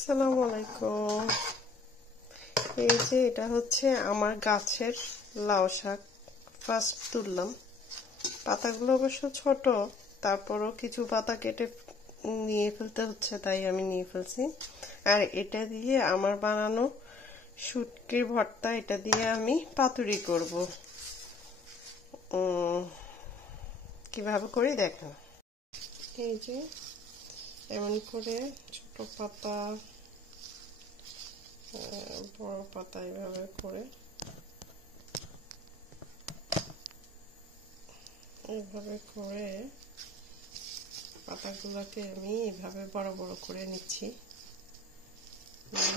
আসসালামু আলাইকুম। এই যে এটা হচ্ছে আমার গাছের লাউ শাক, ফার্স্ট তুললাম। পাতাগুলো অবশ্য ছোট, তারপরও কিছু পাতা কেটে নিয়ে ফেলতে হচ্ছে, তাই আমি নিয়ে ফেলছি। আর এটা দিয়ে আমার বানানো শুটকির ভর্তা, এটা দিয়ে আমি পাতুরি করব। কিভাবে করি দেখো। এই যে এমন করে ছোট পাতা, বড় পাতা এইভাবে করে পাতাগুলোকে আমি এইভাবে বড় বড় করে নিচ্ছি।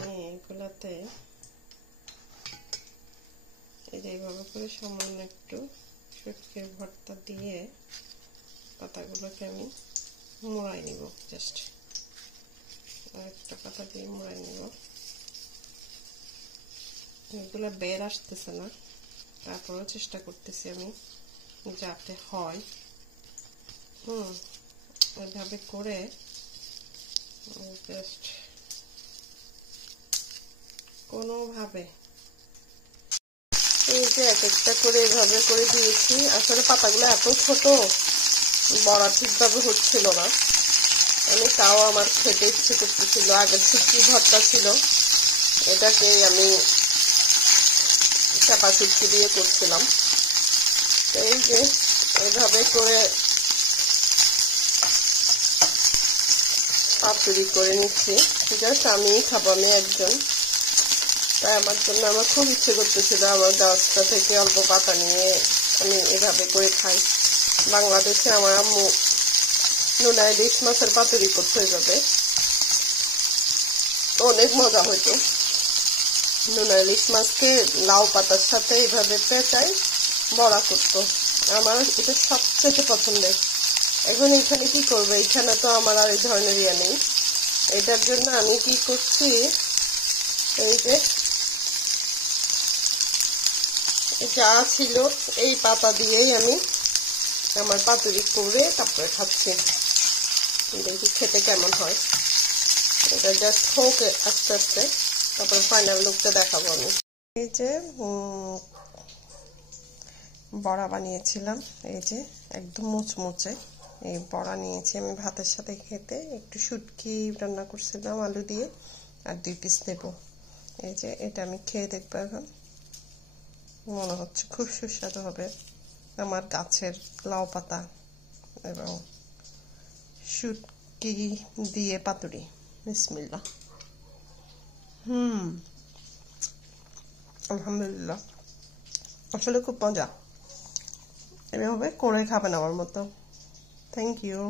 নিয়ে এগুলাতে এই যে এইভাবে করে সামান্য একটু শুটকির ভর্তা দিয়ে পাতাগুলোকে আমি মোড়াই নিব। জাস্ট একটা পাতা দিয়ে মোড়াই নিব। এগুলো বের আসতেছে না, তারপরেও চেষ্টা করতেছি আমি যাতে হয়। এভাবে করে জাস্ট কোনোভাবে এই যে এক একটা করে এভাবে করে দিয়েছি। আসলে পাতাগুলো এত ছোট, বড়া ঠিকভাবে হচ্ছিল না। আমি তাও আমার খেতে ইচ্ছে করতেছিল। আগের শুটকি ভর্তা ছিল, এটাকে আমি চাপা শুটকি দিয়ে করছিলাম। এই যে এইভাবে করে পাতুরি করে নিচ্ছি। জাস্ট আমিই খাবো, আমি একজন, তাই আমার জন্য আমার খুব ইচ্ছে করতেছিল আমার গাছটা থেকে অল্প পাতা নিয়ে আমি এভাবে করে খাই। বাংলাদেশে আমার আম্মু নোনা ইলিশ মাছের পাতুরি করতে যাবে, অনেক মজা হইতো। নোনা ইলিশ মাছকে লাউ পাতার সাথে এইভাবে পেঁচাই বড়া করতো, আমার এটা সবচেয়ে পছন্দের। এখন এখানে কি করবো, এখানে তো আমার আর এই ধরনের ইয়ে নেই। এটার জন্য আমি কি করছি, এই যে যা ছিল এই পাতা দিয়েই আমি আমার পাতুরি করে তারপরে খাচ্ছি। দেখি খেতে কেমন হয়। এটা জাস্ট হোক আস্তে আস্তে, তারপরে ফাইনাল লুকটা দেখাবো আমি। এই যে বড়া বানিয়েছিলাম, এই যে একদম মুচমুচে এই বড়া নিয়েছি আমি ভাতের সাথে খেতে। একটু শুটকি রান্না করছিলাম আলু দিয়ে, আর 2 পিস নেব। এই যে এটা আমি খেয়ে দেখবো এখন। মনে হচ্ছে খুব সুস্বাদু হবে। আমার গাছের লাউ পাতা এবং শুটকি দিয়ে পাতুরি। বিসমিল্লাহ। আলহামদুলিল্লাহ, আসলে খুব মজা। এভাবে করে খাবেন আমার মতো। Thank you.